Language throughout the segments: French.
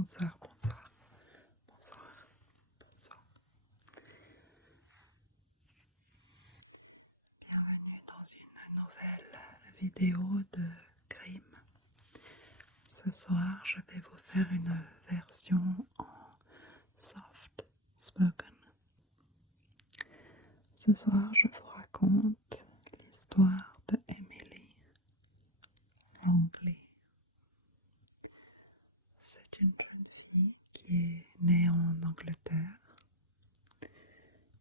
Bonsoir, bonsoir, bonsoir, bonsoir. Bienvenue dans une nouvelle vidéo de crime. Ce soir, je vais vous faire une version en soft spoken. Ce soir, je vous raconte l'histoire de Emily Longley. C'est une jeune fille qui est née en Angleterre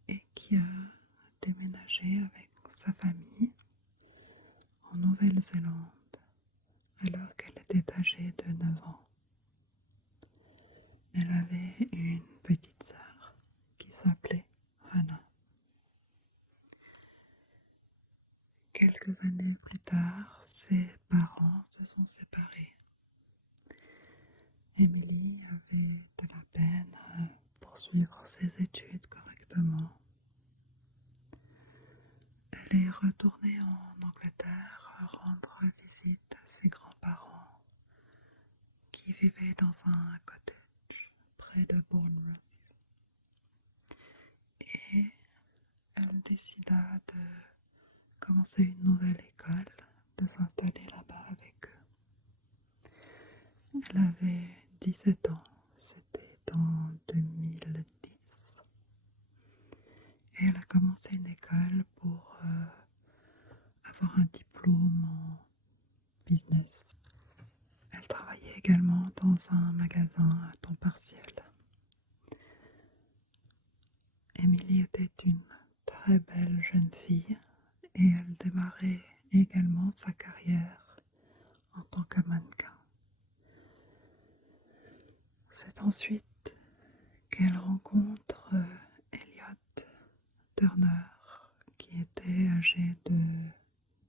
et qui a déménagé avec sa famille en Nouvelle-Zélande alors qu'elle était âgée de 9 ans. Elle avait une petite sœur qui s'appelait Hannah. Quelques années plus tard, ses parents se sont séparés. Emily avait de la peine à poursuivre ses études correctement. Elle est retournée en Angleterre rendre visite à ses grands-parents qui vivaient dans un cottage près de Bournemouth. Et elle décida de commencer une nouvelle école, de s'installer là-bas avec eux. Elle avait 17 ans, c'était en 2010. Et elle a commencé une école pour avoir un diplôme en business. Elle travaillait également dans un magasin à temps partiel. Emily était une très belle jeune fille et elle démarrait également sa carrière en tant que mannequin. C'est ensuite qu'elle rencontre Elliot Turner, qui était âgé de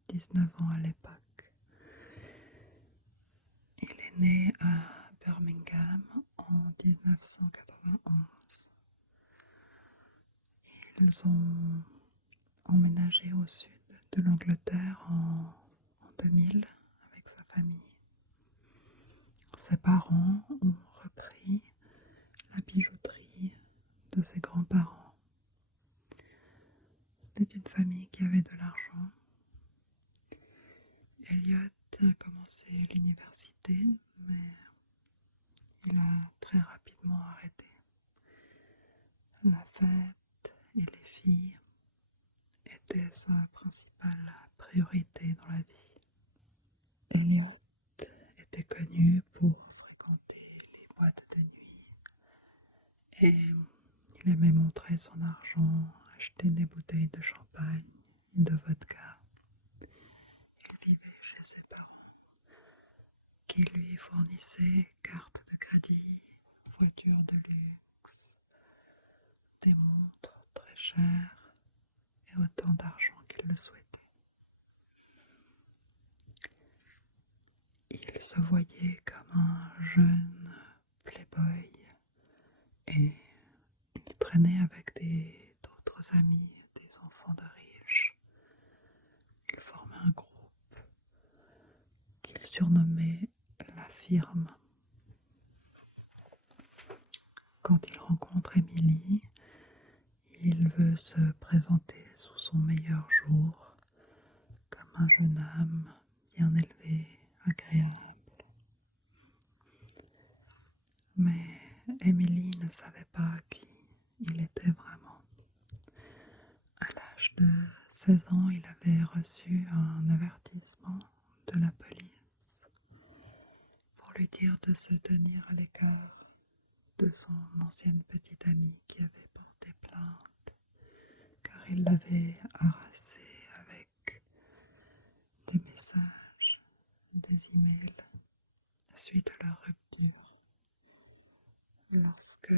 19 ans à l'époque. Il est né à Birmingham en 1991. Ils ont emménagé au sud de l'Angleterre en 2000 avec sa famille. Ses parents ont repris la bijouterie de ses grands-parents. C'était une famille qui avait de l'argent. Elliot a commencé l'université, mais il a très rapidement arrêté. La fête et les filles étaient sa principale priorité dans la vie. Elliot était connu pour fréquenter les boîtes de nuit et il aimait montrer son argent, acheter des bouteilles de champagne et de vodka. Il vivait chez ses parents qui lui fournissaient cartes de crédit, voitures de luxe, des montres très chères et autant d'argent qu'il le souhaitait. Il se voyait comme un jeune playboy et il traînait avec d'autres amis, des enfants de riches. Il formait un groupe qu'il surnommait la firme. Quand il rencontre Emily, il veut se présenter sous son meilleur jour, comme un jeune homme bien élevé, agréable. Mais Emily ne savait pas qui il était vraiment. À l'âge de 16 ans, il avait reçu un avertissement de la police pour lui dire de se tenir à l'écart de son ancienne petite amie qui avait porté plainte car il l'avait harassée avec des messages, des emails suite à leur rupture. Lorsque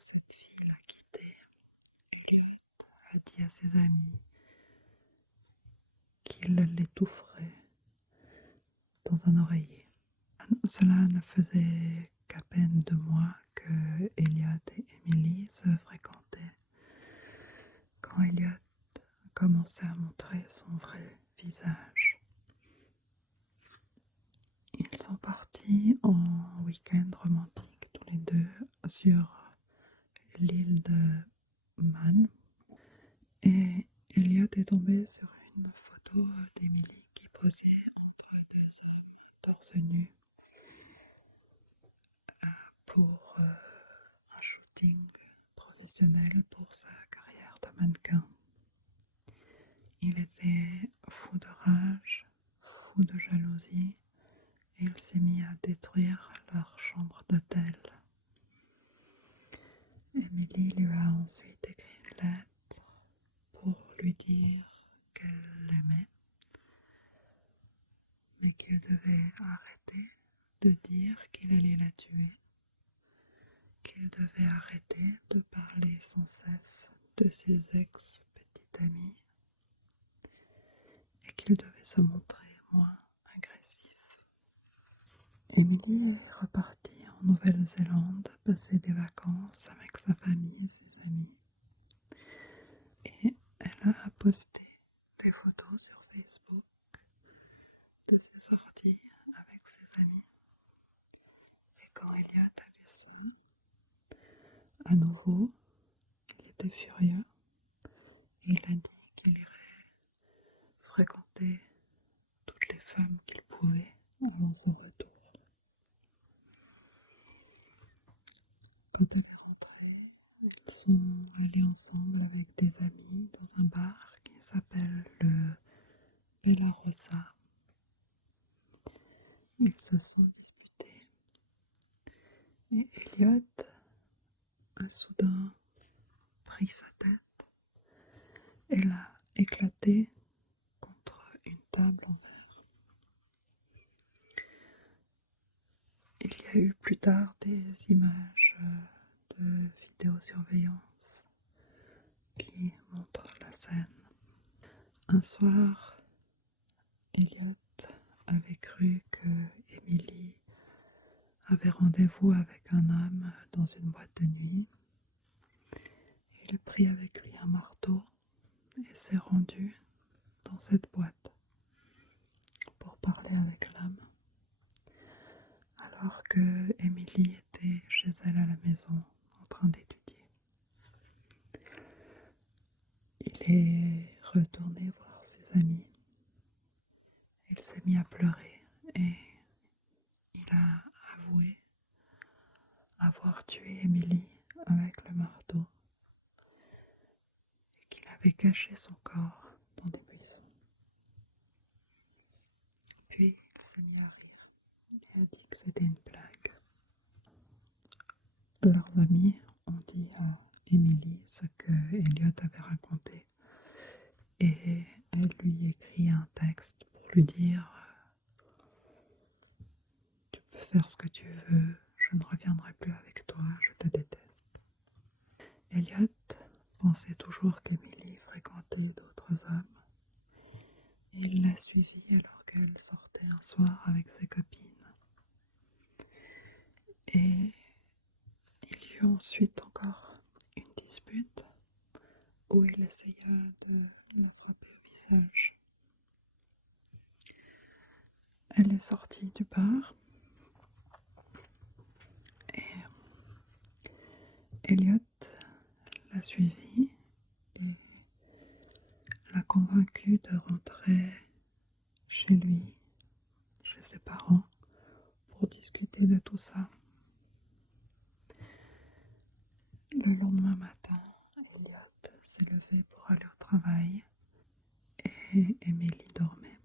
cette fille l'a quitté, il a dit à ses amis qu'il l'étoufferait dans un oreiller. Cela ne faisait qu'à peine 2 mois que Elliot et Emily se fréquentaient quand Elliot a commencé à montrer son vrai visage. Ils sont partis en week-end romantique tous les deux sur l'île de Man. Et Elliot est tombé sur une photo d'Emily qui posait entre deux hommes torse nu pour un shooting professionnel pour sa carrière de mannequin. Il était fou de rage, fou de jalousie, et il s'est mis à détruire leur chambre d'hôtel. Emily lui a ensuite écrit une lettre pour lui dire qu'elle l'aimait, mais qu'il devait arrêter de dire qu'il allait la tuer, qu'il devait arrêter de parler sans cesse de ses ex-petites amies et qu'il devait se montrer moins agressif. Emily est repartie en Nouvelle-Zélande passer des vacances avec sa famille et ses amis. Et elle a posté des photos sur Facebook de ses sorties avec ses amis. Et quand Elliot a vu ça, à nouveau, il était furieux. Et il a dit qu'il irait fréquenter toutes les femmes qu'il pouvait avant son retour. Quand elle est rentrée, ils sont allés ensemble avec des amis dans un bar qui s'appelle le Bella Rosa. Ils se sont disputés et Elliot a soudain pris sa tête et l'a éclaté contre une table en verre. Il y a eu plus tard des images de vidéosurveillance qui montrent la scène. Un soir, Elliot avait cru que Emily avait rendez-vous avec un homme dans une boîte de nuit. Il prit avec lui un marteau et s'est rendu dans cette boîte pour parler avec l'homme, alors que Emily était chez elle à la maison en train d'étudier. Il est retourné voir ses amis. Il s'est mis à pleurer et il a avoué avoir tué Emily avec le marteau et qu'il avait caché son corps dans des buissons. Puis il s'est mis à rire et a dit que c'était une blague. Leurs amis ont dit à Emily ce que Elliot avait raconté et elle lui écrit un texte pour lui dire tu peux faire ce que tu veux, je ne reviendrai plus avec toi, je te déteste. Elliot pensait toujours qu'Emily fréquentait d'autres hommes et il l'a suivie alors qu'elle sortait un soir avec ses copines. Et il y eut ensuite encore une dispute où il essaya de la frapper au visage. Elle est sortie du bar et Elliot l'a suivie et l'a convaincue de rentrer chez lui, chez ses parents, pour discuter de tout ça. Le lendemain matin, Elliot s'est levé pour aller au travail et Emily dormait.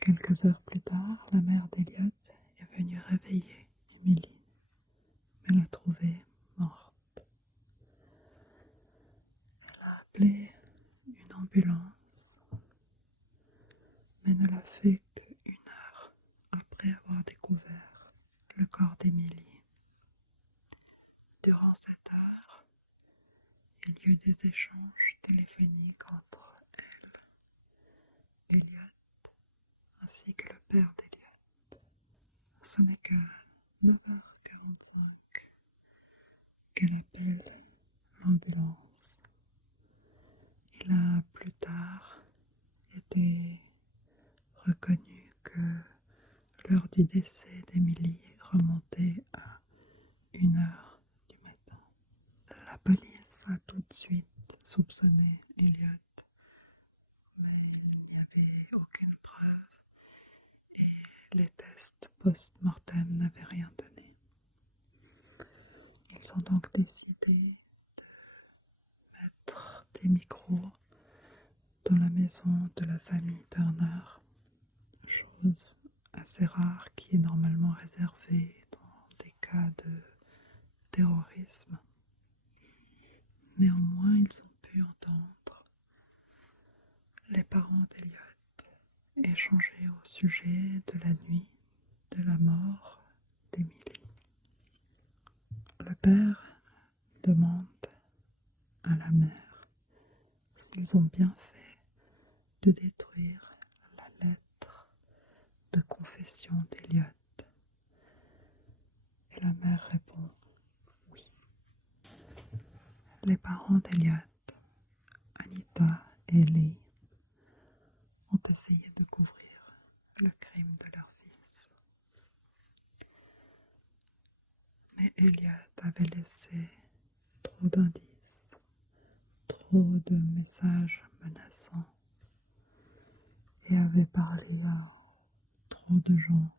Quelques heures plus tard, la mère d'Elliot est venue réveiller Emily, mais l'a trouvée morte. Elle a appelé une ambulance, mais ne l'a fait qu'1 heure après avoir découvert le corps d'Emily. Durant cette heure, il y eut des échanges téléphoniques entre elle, Elliot, ainsi que le père d'Elliot. Ce n'est qu'à 9h45 qu'elle appelle l'ambulance. Il a plus tard été reconnu que l'heure du décès d'Emily remontait à 1 heure du matin. La police a tout de suite soupçonné Elliot, mais il n'y avait aucune preuve et les tests post-mortem n'avaient rien donné. Ils ont donc décidé de mettre des micros dans la maison de la famille Turner, chose assez rare qui est normalement réservée dans des cas de terrorisme. Néanmoins, ils ont pu entendre les parents d'Elliot échanger au sujet de la nuit de la mort d'Emily. Le père demande à la mère s'ils ont bien fait de détruire la lettre de confession d'Elliot. Et la mère répond oui. Les parents d'Elliot, Anita et Lee, ont essayé de couvrir le crime de leur fils. Mais Elliot avait laissé trop d'indices, trop de messages menaçants et avait parlé à trop de gens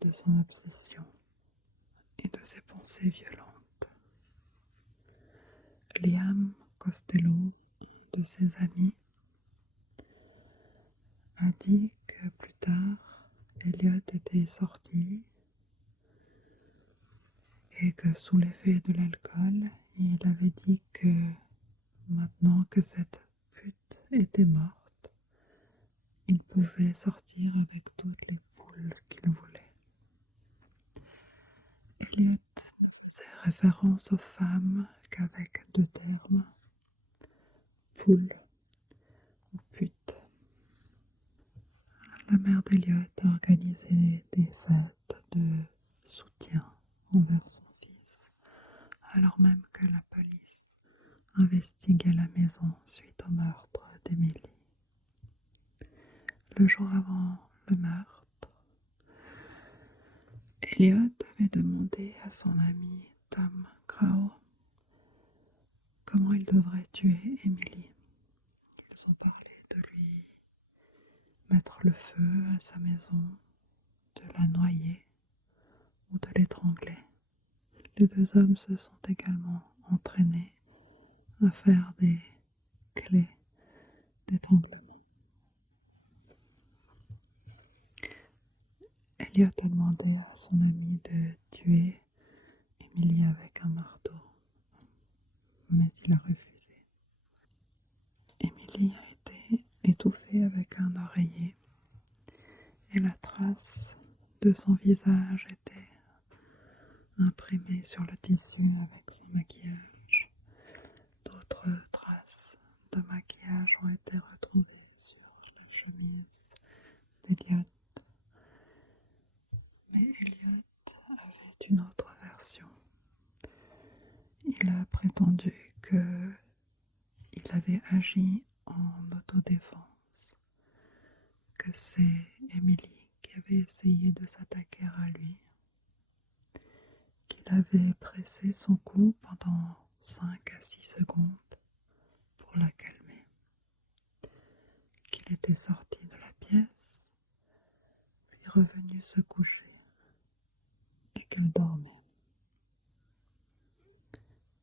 de son obsession et de ses pensées violentes. Liam Costello et de ses amis a dit que plus tard, Elliot était sorti et que sous l'effet de l'alcool, il avait dit que maintenant que cette pute était morte, il pouvait sortir avec toutes les poules qu'il voulait. Elliot faisait référence aux femmes qu'avec deux termes, poule ou pute. La mère d'Elliot a organisé des fêtes de soutien envers son fils, alors même que la police investiguait la maison suite au meurtre d'Emily. Le jour avant le meurtre, Elliot avait demandé à son ami Tom Crow comment il devrait tuer Emily. Ils ont parlé de lui mettre le feu à sa maison, de la noyer ou de l'étrangler. Les deux hommes se sont également entraînés à faire des clés d'étranglement. Elliot a demandé à son ami de tuer Emily avec un marteau, mais il a refusé. Emily a été étouffée avec un oreiller et la trace de son visage était imprimée sur le tissu avec son maquillage. D'autres traces de maquillage ont été retrouvées sur la chemise d'Elliot. Mais Elliot avait une autre version. Il a prétendu qu'il avait agi en autodéfense, que c'est Emily qui avait essayé de s'attaquer à lui, qu'il avait pressé son cou pendant 5 à 6 secondes pour la calmer, qu'il était sorti de la pièce, puis revenu se coucher et qu'elle dormait.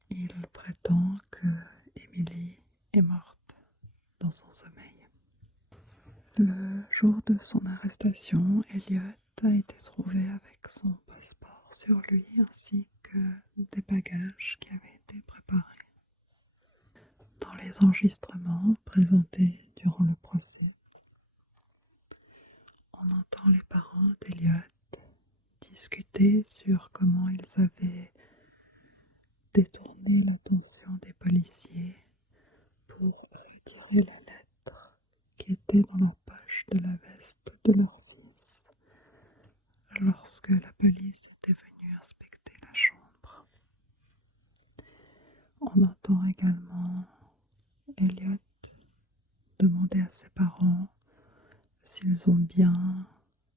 Il prétend que Emily est morte dans son sommeil. Le jour de son arrestation, Elliot a été trouvé avec son passeport sur lui ainsi que des bagages qui avaient été préparés. Dans les enregistrements présentés durant le procès, on entend les parents d'Elliot discuter sur comment ils avaient détourné l'attention des policiers pour retirer la lettre qui était dans la poche de la veste de leur fils lorsque la police était venue inspecter la chambre. On entend également Elliot demander à ses parents s'ils ont bien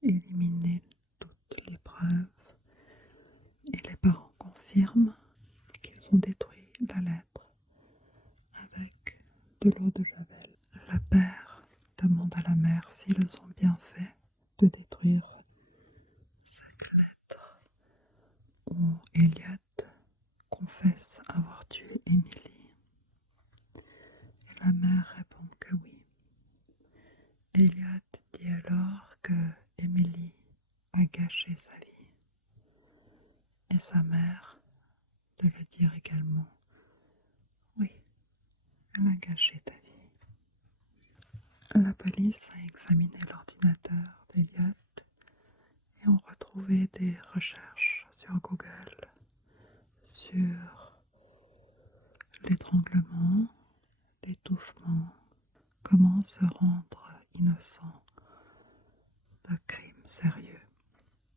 éliminer toutes les preuves et les parents confirment qu'ils ont détruit la lettre avec de l'eau de Javel. Le père demande à la mère s'ils ont bien fait de détruire cette lettre où Elliot confesse avoir tué Emily. Et la mère répond que oui. Elliot dit alors que Emily a gâché sa vie. Et sa mère de le dire également. Oui, elle a gâché ta vie. La police a examiné l'ordinateur d'Elliot et ont retrouvé des recherches sur Google sur l'étranglement, l'étouffement, comment se rendre innocent de crimes sérieux.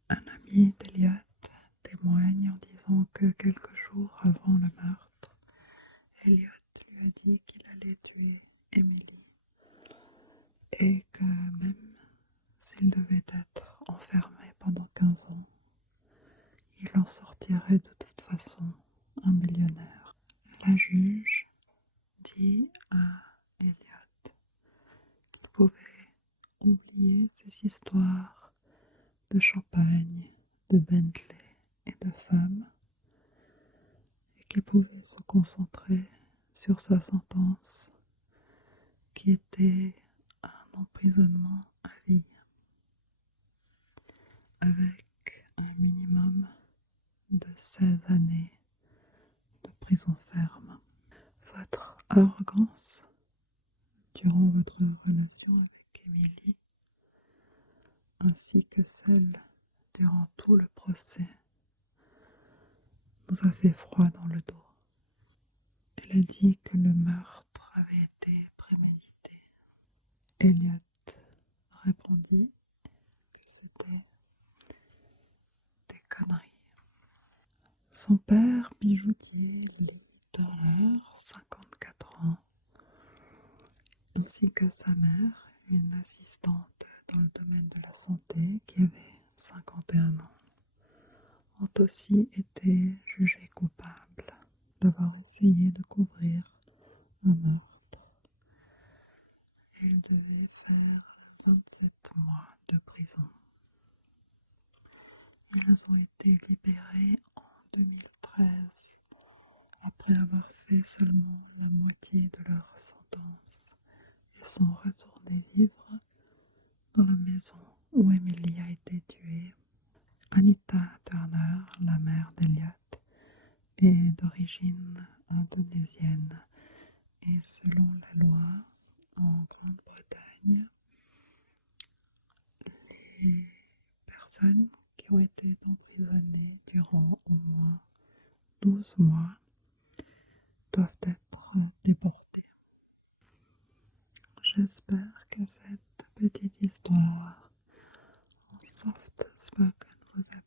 Un ami d'Elliot témoigne en disant que quelques jours avant le meurtre, Elliot lui a dit qu'il allait tuer Emily et que même s'il devait être enfermé pendant 15 ans, il en sortirait de toute façon un millionnaire. La juge dit à Elliot qu'il pouvait oublier ces histoires de champagne, de Bentley et de femmes et qu'il pouvait se concentrer sur sa sentence qui était un emprisonnement à vie avec un minimum de 16 années de prison ferme. Votre arrogance durant votre relation avec Emily, ainsi que celle durant tout le procès, nous a fait froid dans le dos. Elle a dit que le meurtre avait été prémédité. Elliot répondit que c'était des conneries. Son père, bijoutier Lee Turner, 54 ans, ainsi que sa mère, une assistante dans le domaine de la santé qui avait 51 ans, ont aussi été jugés coupables d'avoir essayé de couvrir un meurtre. Ils devaient faire 27 mois de prison. Ils ont été libérés en 2013 après avoir fait seulement la moitié de leur sentence et sont retournés vivre dans la maison où Emily a été tuée. Anita Turner, la mère d'Elliot, est d'origine indonésienne et selon la loi en Grande-Bretagne, les personnes qui ont été emprisonnées durant au moins 12 mois doivent être déportées. J'espère que cette petite histoire en soft spoken vous a